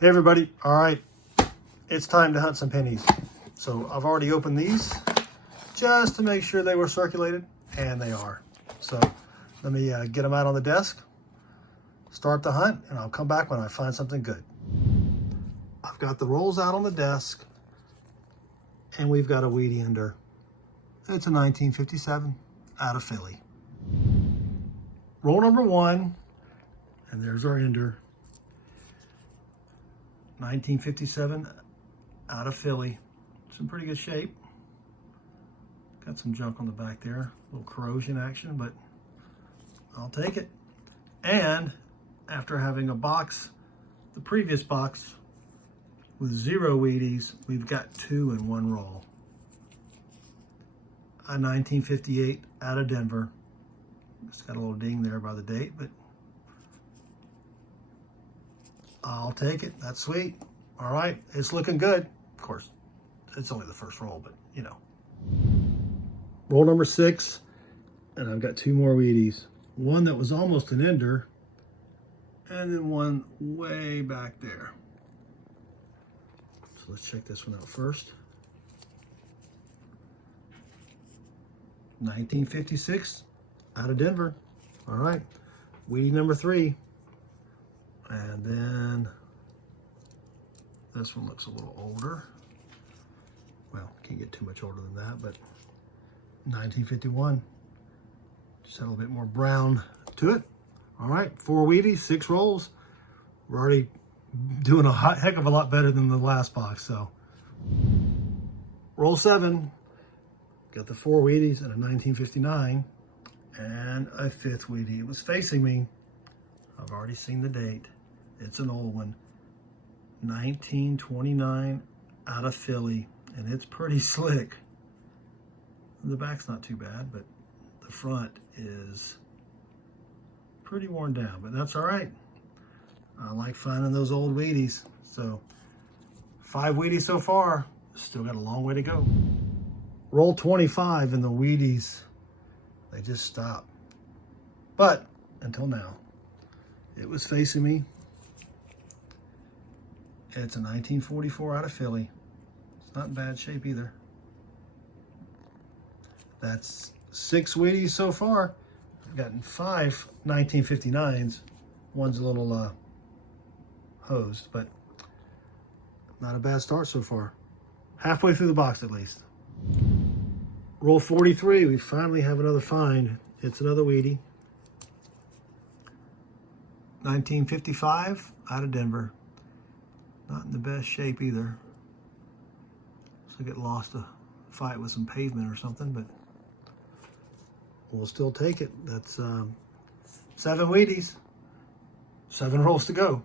Hey everybody, all right, it's time to hunt some pennies. So I've already opened these just to make sure they were circulated, and they are. So let me get them out on the desk, start the hunt, and I'll come back when I find something good. I've got the rolls out on the desk, and we've got a wheatie ender. It's a 1957 out of Philly. Roll number one, and there's our ender. 1957 out of Philly. It's in pretty good shape. Got some junk on the back there, a little corrosion action, but I'll take it. And after having a box, the previous box with 0 wheaties, we've got 2 in one roll. A 1958 out of Denver. It's got a little ding there by the date, but I'll take it. That's sweet. All right, it's looking good. Of course, it's only the first roll, but you know. Roll number 6, and I've got 2 more wheaties. One that was almost an ender, and then one way back there. So let's check this one out first. 1956 out of Denver. All right, wheatie number 3. And then this one looks a little older. Well, can't get too much older than that, but 1951. Just had a little bit more brown to it. All right, 4 wheaties, 6 rolls. We're already doing a heck of a lot better than the last box, so. Roll 7. Got the 4 wheaties and a 1959 and a 5th wheatie. It was facing me. I've already seen the date. It's an old one, 1929 out of Philly, and it's pretty slick. The back's not too bad, but the front is pretty worn down, but that's all right. I like finding those old wheaties. So 5 wheaties so far, still got a long way to go. Roll 25 and the wheaties, they just stop. But until now, it was facing me. It's a 1944 out of Philly. It's not in bad shape either. That's 6 wheaties so far. I've gotten 5 1959s. One's a little hosed, but not a bad start so far. Halfway through the box at least. Roll 43, we finally have another find. It's another wheatie. 1955 out of Denver. Not in the best shape either. Looks like it lost a fight with some pavement or something, but we'll still take it. That's 7 wheaties. 7 rolls to go.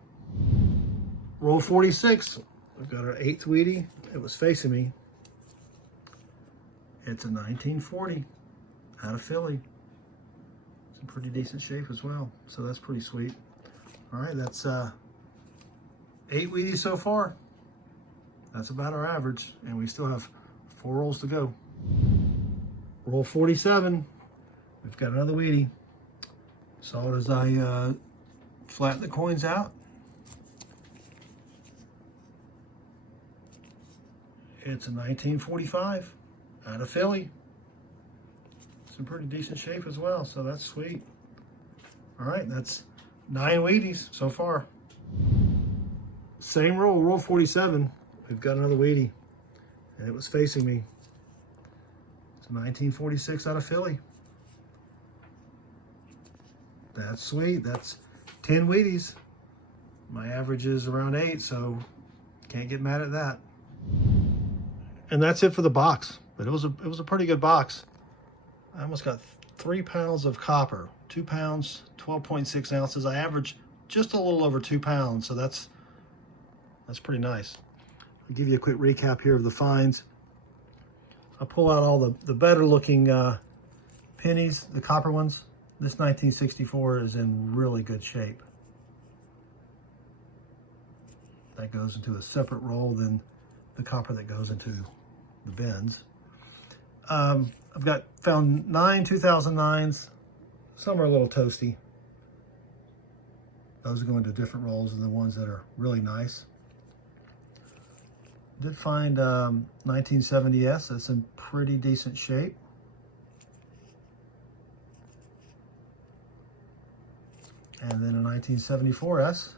Roll 46. We've got our 8th wheatie. It was facing me. It's a 1940 out of Philly. It's in pretty decent shape as well, so that's pretty sweet. All right, that's 8 wheaties so far. That's about our average, and we still have 4 rolls to go. Roll 47. We've got another wheatie. Saw it as I flatten the coins out. It's a 1945 out of Philly. It's in pretty decent shape as well, so that's sweet. All right, that's 9 wheaties so far. Same roll, roll 47. We've got another wheatie, and it was facing me. It's a 1946 out of Philly. That's sweet. That's 10 wheaties. My average is around 8, so can't get mad at that. And that's it for the box. But it was a pretty good box. I almost got 3 pounds of copper, 2 pounds, 12.6 ounces. I average just a little over 2 pounds, so that's pretty nice. I'll give you a quick recap here of the finds. I pull out all the better looking pennies, the copper ones. This 1964 is in really good shape. That goes into a separate roll than the copper that goes into the bins. I've found 9 2009s. Some are a little toasty. Those go into different rolls than the ones that are really nice. Did find 1970S. That's in pretty decent shape. And then a 1974S.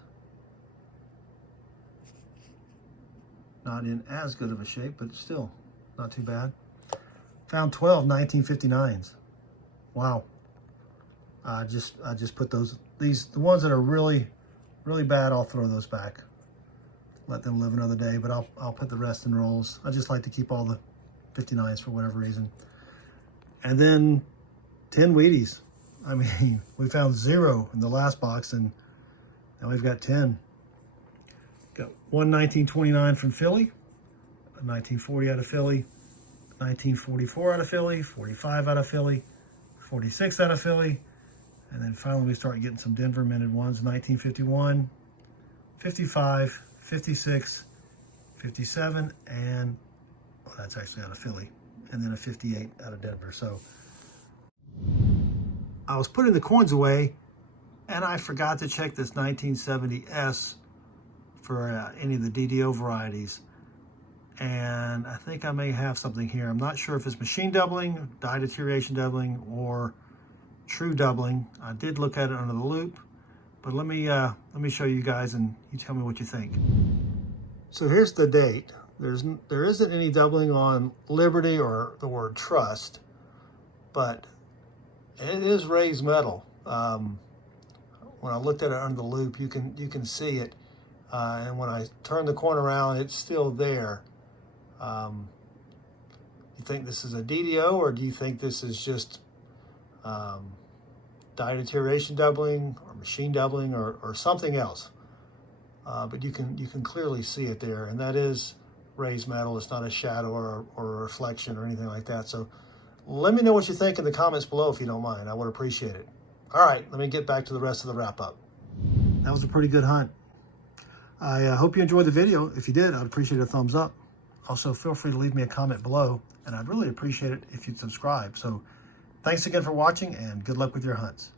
Not in as good of a shape, but still not too bad. Found 12 1959s. Wow. I just put the ones that are really bad, I'll throw those back. Let them live another day, but I'll put the rest in rolls. I just like to keep all the 59s for whatever reason. And then 10 Wheaties. I mean, we found 0 in the last box, and now we've got 10. Got one 1929 from Philly, a 1940 out of Philly, 1944 out of Philly, 45 out of Philly, 46 out of Philly, and then finally we start getting some Denver minted ones, 1951, 55, 56, 57, and well, that's actually out of Philly, and then a 58 out of Denver. So I was putting the coins away, and I forgot to check this 1970S for any of the DDO varieties. And I think I may have something here. I'm not sure if it's machine doubling, dye deterioration doubling, or true doubling. I did look at it under the loop, but let me show you guys and you tell me what you think. So here's the date. There isn't any doubling on Liberty or the word Trust, but it is raised metal. When I looked at it under the loop, you can see it, and when I turn the corner around, it's still there. You think this is a DDO, or do you think this is just dye deterioration doubling or machine doubling or something else? But you can clearly see it there, and that is raised metal. It's not a shadow or a reflection or anything like that. So let me know what you think in the comments below if you don't mind. I would appreciate it. All right, let me get back to the rest of the wrap up. That was a pretty good hunt. I hope you enjoyed the video. If you did, I'd appreciate a thumbs up. Also, feel free to leave me a comment below, and I'd really appreciate it if you'd subscribe. So thanks again for watching, and good luck with your hunts.